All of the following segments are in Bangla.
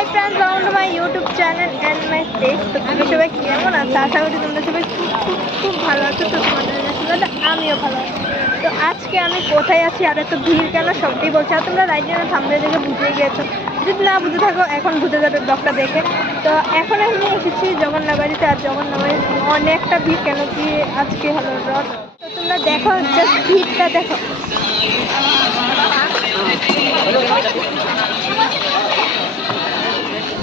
Hi friends, welcome to my YouTube channel and my page. তো তোমরা সবাই কেমন আছো? আশা করি তোমরা সবাই খুব খুব খুব ভালো আছো। তো তোমাদের আশীর্বাদে আমিও ভালো আছি। তো আজকে আমি কোথায় আছি আর এত ভিড় কেন সবটাই বলছি। আর তোমরা রাইডিং থামলে দেখে বুঝে গিয়েছো, যদি না বুঝে থাকো এখন বুঝে যাবে ব্লগটা দেখে। তো এখন আমি এসেছি জগন্নাথ বাড়িতে। আর জগন্নাথ বাড়িতে অনেকটা ভিড়, কেন কি আজকে হলো রথ। তো তোমরা দেখো, জাস্ট ভিড়টা দেখো।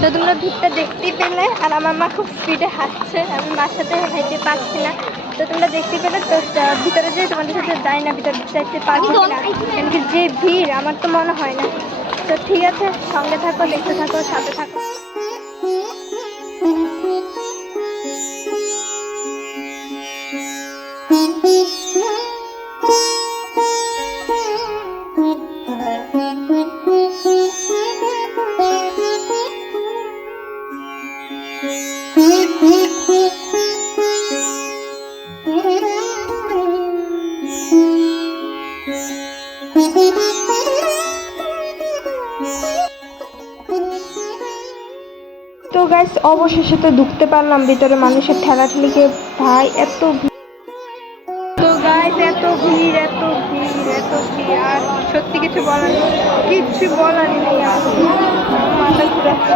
তো তোমরা ভিড়টা দেখতেই পেলে। আর আমার মা খুব স্পিডে হাঁটছে, আমি মার সাথে হাঁটতে পারছি না। তো তোমরা দেখতেই পেলে। তো ভিতরে যে তোমাদের সাথে যাই না, ভিতরে যাইতে পারবো না, কেন কি যে ভিড় আমার তো মনে হয় না। তো ঠিক আছে, সঙ্গে থাকো, দেখতে থাকো, সাথে থাকো। তো গাইস, অবশেষে তো ঢুকতে পারলাম ভিতরে। মানুষের ঠেলাঠেলিকে ভাই এত ভিড়। তো গাইস, এত ভিড় এত ভিড় এত ভিড়, আর সত্যি কিছু বলার নেই, কিচ্ছু বলার নেই। আর মাথা ঘুরাচ্ছে।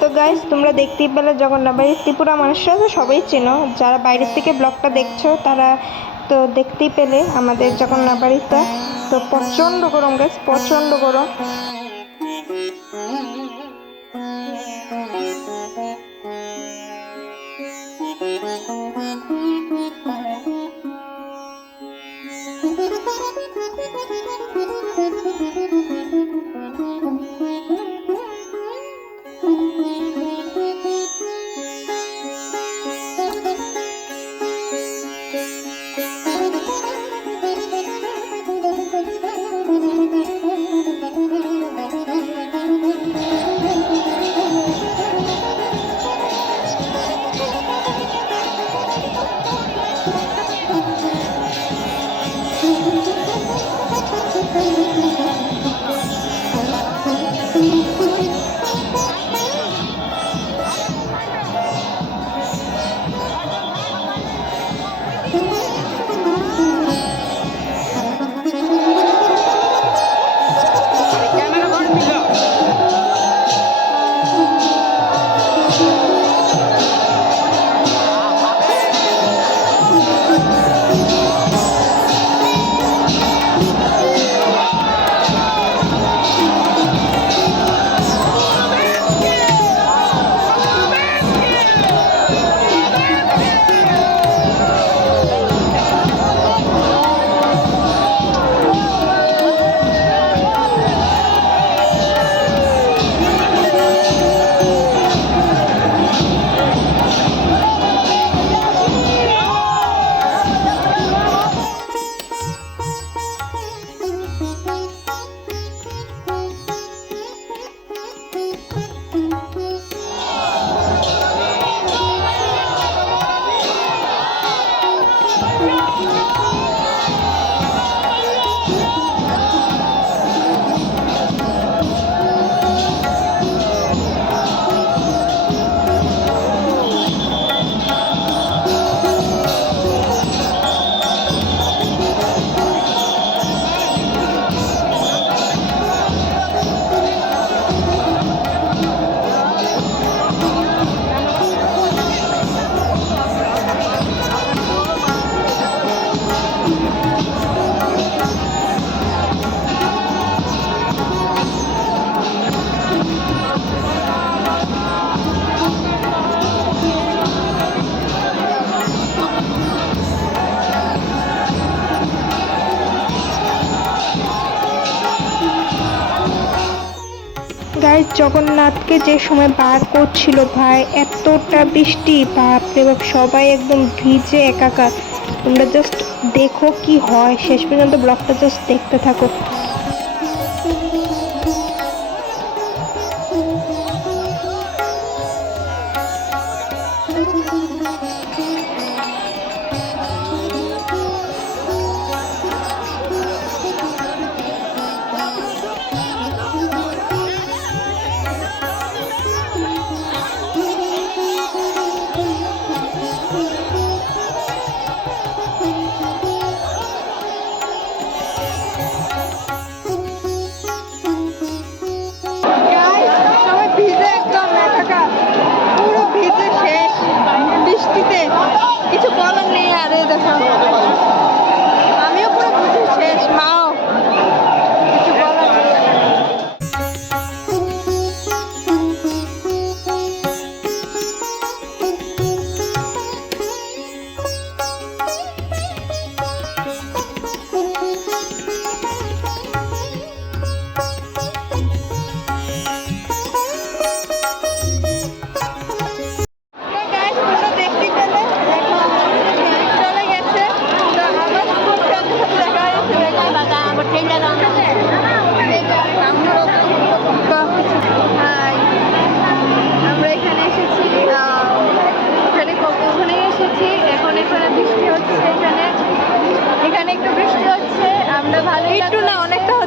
তো গাইস, তোমরা দেখতেই পেলে জগন্নাথ বাড়ির ত্রিপুরা মানুষরা তো সবাই চেনো। যারা বাইরের থেকে ব্লগটা দেখছো তারা তো দেখতেই পেলে আমাদের জগন্নাথ বাড়িটা। তো প্রচণ্ড গরম গাইস, প্রচণ্ড গরম। গাইস জগন্নাথকে যে সময় বার করছিল ভাই, এতটা বৃষ্টি, বাপরে বাপ, সবাই একদম ভিজে একাকার। তোমরা জাস্ট দেখো কি হয়, শেষ পর্যন্ত ব্লগটা জাস্ট দেখতে থাকো। সবাই ভিজে একদম একাকার, পুরো ভিজে শেষ বৃষ্টিতে, কিছু বলার নেই। আর এই দেখো আমিও পুরো ভিজে শেষ, মাও কিছু বলার নেই। আমরা এখানে এসেছি, ওখানে এসেছি, এখন এখানে বৃষ্টি হচ্ছে, এখানে একটু বৃষ্টি হচ্ছে। আমরা ভালোই, একটু না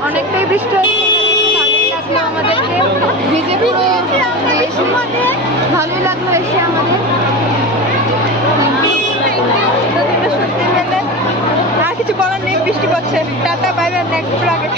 অনেকটাই বৃষ্টি হচ্ছে, ভালোই লাগলো আমাদেরকে, ভিজে পুরো ভালোই লাগলো এসে আমাদের। আর কিছু বলার নেই, বৃষ্টি পড়ছে। টাটা, বাই বাই, নেক্সট ব্লগে।